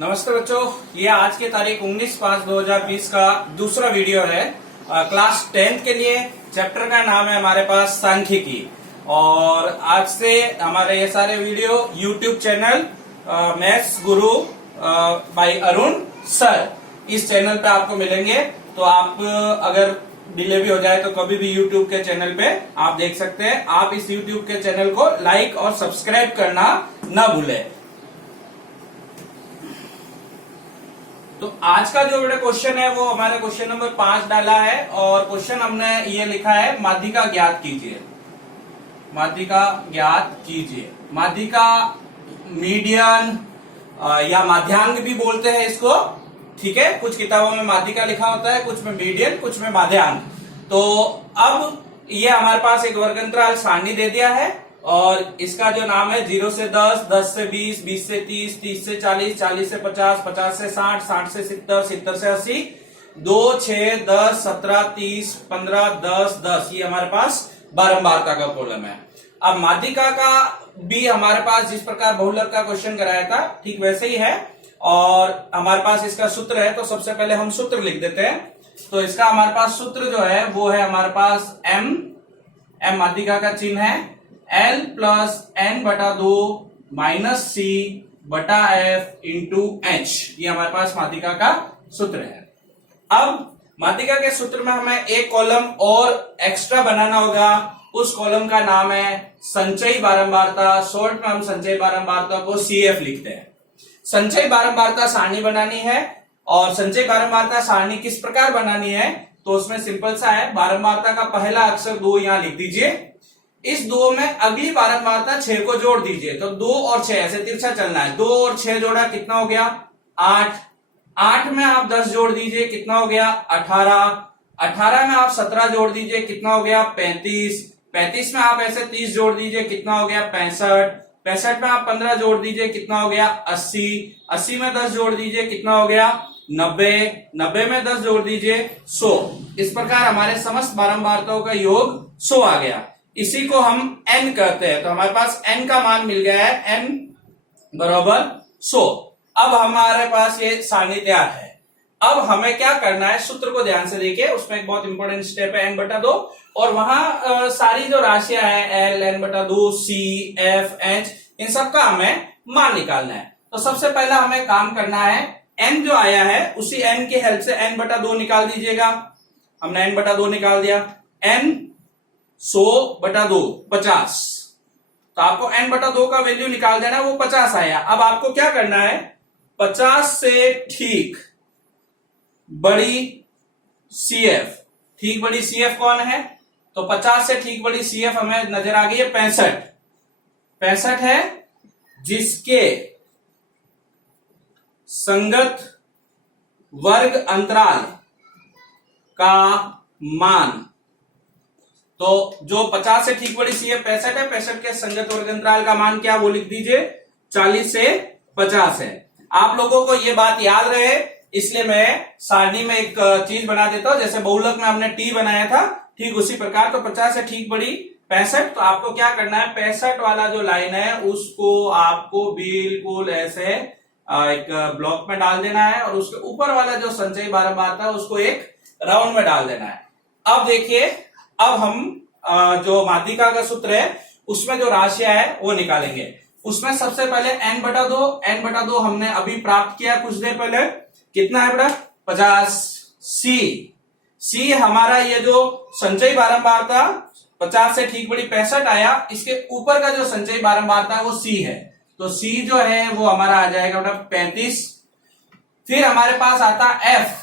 नमस्ते बच्चों, ये आज की तारीख 19/5/2020 का दूसरा वीडियो है। क्लास 10th के लिए चैप्टर का नाम है हमारे पास सांख्यिकी। और आज से हमारे ये सारे वीडियो यूट्यूब चैनल मैथ्स गुरु बाय अरुण सर, इस चैनल पे आपको मिलेंगे। तो आप अगर डिले भी हो जाए तो कभी भी यूट्यूब के चैनल पे आप देख सकते हैं। आप इस यूट्यूब के चैनल को लाइक और सब्सक्राइब करना ना भूलें। तो आज का जो बड़ा क्वेश्चन है वो हमारे क्वेश्चन नंबर 5 डाला है। और क्वेश्चन हमने ये लिखा है, माध्यिका ज्ञात कीजिए। माध्यिका ज्ञात कीजिए। माध्यिका मीडियन या माध्यांक भी बोलते हैं इसको, ठीक है। कुछ किताबों में माध्यिका लिखा होता है, कुछ में मीडियन, कुछ में माध्यांक। तो अब ये हमारे पास एक वर्गंतराल सारणी दे दिया है और इसका जो नाम है 0 से 10, 10 से 20, 20 से 30, 30 से 40, 40 से 50, 50 से 60, 60 से 70, 70 से 80, 2, 6, 10, 17, 30, 15, 10, 10, ये हमारे पास बारंबारता का कॉलम है। अब माध्यिका का भी हमारे पास जिस प्रकार बहुलक का क्वेश्चन कराया था ठीक वैसे ही है। और हमारे पास इसका सूत्र है, तो सबसे पहले हम सूत्र लिख देते हैं। तो इसका हमारे पास सूत्र जो है वो है हमारे पास m माध्यिका का चिन्ह है, L प्लस n बटा 2 माइनस C बटा F इंटू H, ये हमारे पास माध्यिका का सूत्र है। अब माध्यिका के सूत्र में हमें एक कॉलम और एक्स्ट्रा बनाना होगा। उस कॉलम का नाम है संचयी बारंबारता। शॉर्ट में हम संचयी बारंबारता को CF लिखते हैं। संचयी बारंबारता सारणी बनानी है। और संचयी बारंबारता सारणी किस प्रकार बनानी है, तो उसमें सिंपल सा है। बारंबारता का पहला अक्षर 2 यहां लिख दीजिए। इस 2 में अगली बारंबारता 6 को जोड़ दीजिए। तो 2 और 6 ऐसे तिरछा चलना है। 2 और 6 जोड़ा कितना हो गया 8। 8 में आप 10 जोड़ दीजिए, कितना हो गया 18। 18 में आप 17 जोड़ दीजिए, कितना हो गया 35। 35 में आप ऐसे 30 जोड़ दीजिए, कितना हो गया 65। 65 में आप 15 जोड़ दीजिए, कितना हो गया 80। 80 में 10 जोड़ दीजिए, कितना हो गया 90। 90 में 10 जोड़ दीजिए 100। इस प्रकार हमारे समस्त बारंबारताओं का योग 100 आ गया। इसी को हम n कहते हैं। तो हमारे पास n का मान मिल गया है, n बराबर 100। अब हमारे पास ये सारणी तैयार है। अब हमें क्या करना है, सूत्र को ध्यान से देखिए। उसमें एक बहुत इंपॉर्टेंट स्टेप है n बटा 2। और वहां सारी जो राशियां हैं l, n बटा 2, C, F, H, इन सबका हमें मान निकालना है। तो सबसे पहला हमें काम करना है, n जो आया है उसी n की हेल्प से n बटा 2 निकाल दीजिएगा। हमने n बटा 2 निकाल दिया। n 100 बटा 2 50। तो आपको n बटा 2 का वैल्यू निकाल देना है, वो 50 आया। अब आपको क्या करना है, 50 से ठीक बड़ी CF, ठीक बड़ी CF कौन है, तो 50 से ठीक बड़ी CF हमें नजर आ गई है 65। 65 है जिसके संगत वर्ग अंतराल का मान, तो जो 50 से ठीक बड़ी CF 65 है, 65 के संगत वर्ग अंतराल का मान क्या, वो लिख दीजिए 40 से 50 है। आप लोगों को ये बात याद रहे इसलिए मैं सारणी में एक चीज बना देता हूं। जैसे बहुलक में हमने T बनाया था, ठीक उसी प्रकार। तो 50 से ठीक बड़ी 65। तो आपको क्या करना है, 65 वाला जो लाइन है उसको आपको बिल्कुल ऐसे एक ब्लॉक में डाल देना है। और उसके ऊपर वाला जो संचयी बारंबारता है उसको एक राउंड में डाल देना है। अब देखिए, अब हम जो माध्यिका का सूत्र है उसमें जो राशियां है वो निकालेंगे। उसमें सबसे पहले n बटा 2 हमने अभी प्राप्त किया कुछ देर पहले। कितना है बेटा 50। C हमारा ये जो संचयी बारंबारता 50 से ठीक बड़ी 65 आया, इसके ऊपर का जो संचयी बारंबारता है वो C है। तो C जो है वो हमारा आ जाएगा बेटा 35। फिर हमारे पास आता F।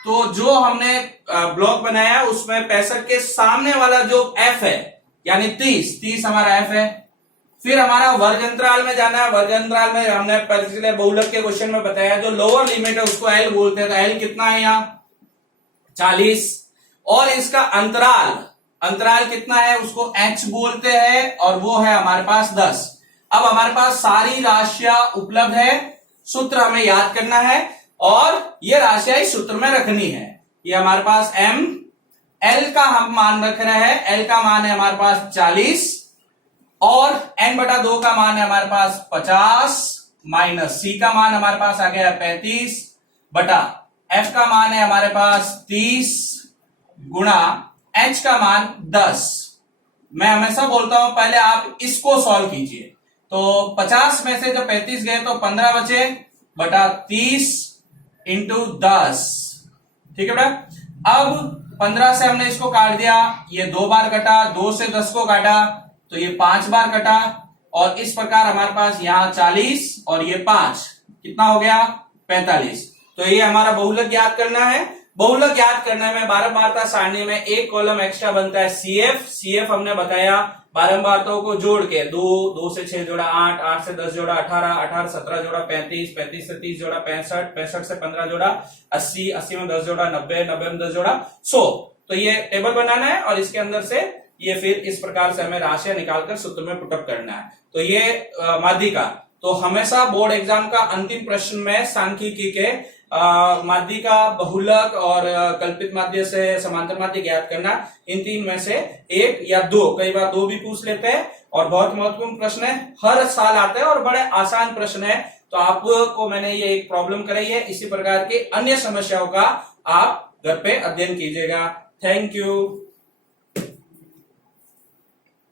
तो जो हमने ब्लॉक बनाया उसमें 65 के सामने वाला जो F है यानी 30 हमारा F है। फिर हमारा वर्ग अंतराल में जाना है। वर्ग अंतराल में हमने पिछले बहुलक के क्वेश्चन में बताया जो लोअर लिमिट है उसको L बोलते हैं। तो L कितना है यहाँ 40। और इसका अंतराल कितना है उसको H बोलते हैं और वो है हमारे पास 10। अब हमारे पास सारी राशियां उपलब्ध है। सूत्र हमें याद करना है और ये राशियां इस सूत्र में रखनी है। ये हमारे पास m, L का हम मान रख रहे हैं। L का मान है हमारे पास 40 और n बटा 2 का मान है हमारे पास 50 माइनस सी का मान हमारे पास आ गया 35 बटा एफ का मान है हमारे पास 30 गुणा एच का मान 10। मैं हमेशा बोलता हूं पहले आप इसको सॉल्व कीजिए। तो 50 में से जब 35 गए तो 15 बचे बटा 30 इंटू 10। ठीक है बेटा। अब 15 से हमने इसको काट दिया, ये 2 बार कटा, 2 से 10 को काटा तो ये 5 बार कटा, और इस प्रकार हमारे पास यहां 40 और ये 5 कितना हो गया 45। तो ये हमारा बहुलक ज्ञात करना है। बहुलक ज्ञात करने में बारंबारता सारणी में एक कॉलम एक्स्ट्रा बनता है सीएफ। सीएफ हमने बताया बारंबारताओं को जोड़ के 2 से 6 जोड़ा 8, 8 से 10 जोड़ा 18, 18 से 17 जोड़ा 35, 35 से 30 जोड़ा 65, 65 से 15 जोड़ा 80, 80 में 10 जोड़ा 90, 90 में 10 जोड़ा 100। तो ये टेबल बनाना है और इसके अंदर से ये फिर इस प्रकार से हमें राशियां निकालकर सूत्र में पुटअप करना है। तो ये माध्यिका, तो हमेशा बोर्ड एग्जाम का अंतिम प्रश्न में सांख्यिकी के माध्यिका, बहुलक और कल्पित माध्य से समांतर माध्य ज्ञात करना, इन तीन में से एक या दो, कई बार दो भी पूछ लेते हैं। और बहुत महत्वपूर्ण प्रश्न है, हर साल आते हैं और बड़े आसान प्रश्न है। तो आपको मैंने ये एक प्रॉब्लम कराई है, इसी प्रकार की अन्य समस्याओं का आप घर पे अध्ययन कीजिएगा। Thank you.